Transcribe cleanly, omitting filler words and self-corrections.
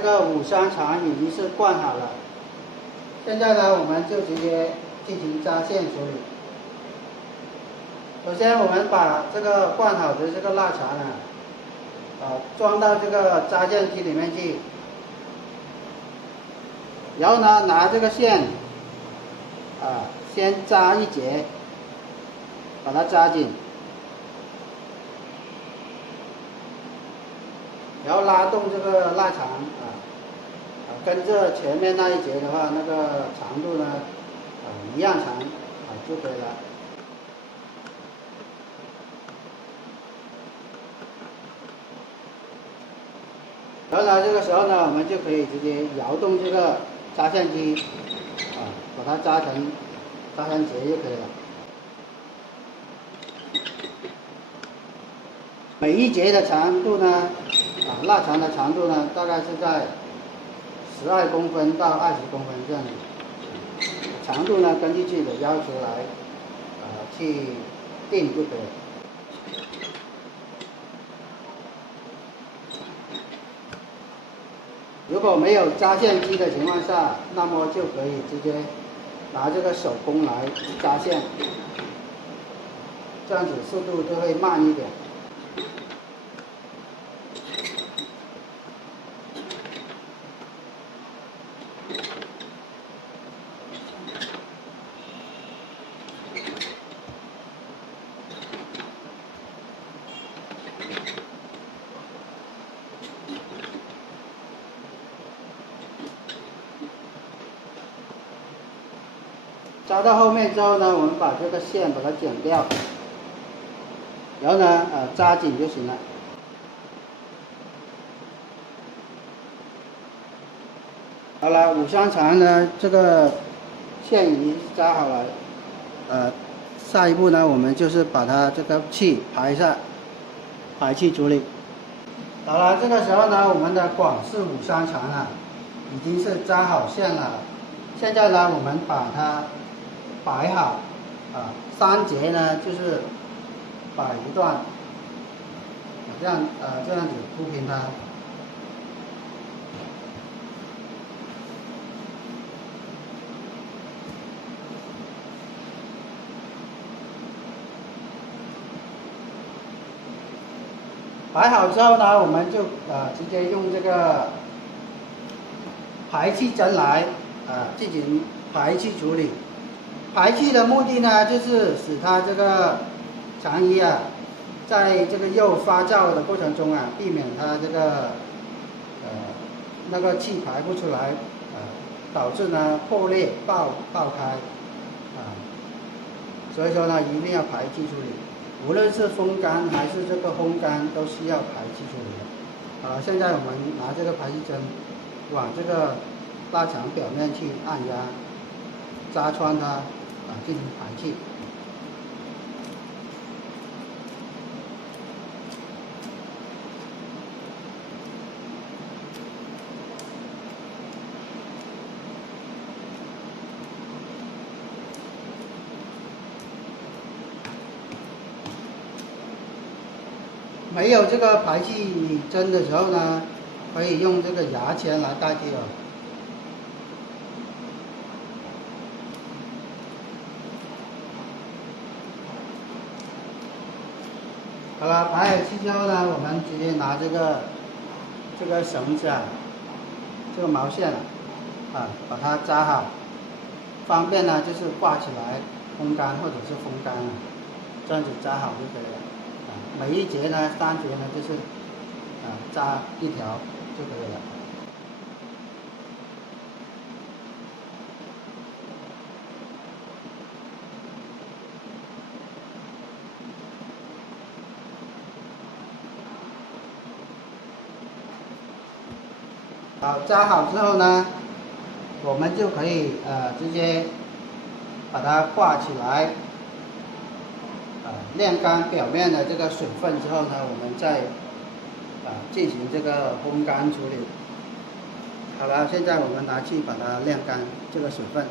这个五香肠已经是灌好了，现在呢，我们就直接进行扎线处理。首先，我们把这个灌好的这个腊肠呢，装到这个扎线机里面去，然后呢，拿这个线，先扎一节，把它扎紧，然后拉动这个腊肠跟着前面那一节的话，那个长度呢，一样长就可以了。然后呢，这个时候呢，我们就可以直接摇动这个扎线机，把它扎成结就可以了。每一节的长度呢，腊肠的长度呢，大概是在12公分到20公分这样子。长度呢，根据自己的要求来，去定就可以了。如果没有扎线机的情况下，那么就可以直接拿这个手工来扎线，这样子速度就会慢一点。扎到后面之后呢，我们把这个线把它剪掉，然后呢，扎紧就行了。好了，五香肠呢，这个线已经扎好了，下一步呢，我们就是把它这个气排一下，排气处理。好了，这个时候呢，我们的广式五香肠呢，已经是扎好线了。现在呢，我们把它摆好，3节呢就是摆一段，这样子铺平它。摆好之后呢，我们就直接用这个排气针来进行排气处理。排气的目的呢，就是使它这个肠衣在这个肉发酵的过程中避免它这个那个气排不出来，导致呢破裂爆开所以说呢，一定要排气处理。无论是风干还是这个烘干，都需要排气处理的。现在我们拿这个排气针往这个腊肠表面去按压，扎穿它，进行排气。没有这个排气针的时候呢，可以用这个牙签来代替了。好了，排好气之后呢，我们直接拿这个绳子这个毛线把它扎好，方便呢就是挂起来烘干或者是风干这样子扎好就可以了。每一节呢3节呢就是扎一条就可以了。好，扎好之后呢，我们就可以直接把它挂起来，晾干表面的这个水分之后呢，我们再进行这个烘干处理。好了，现在我们拿去把它晾干这个水分。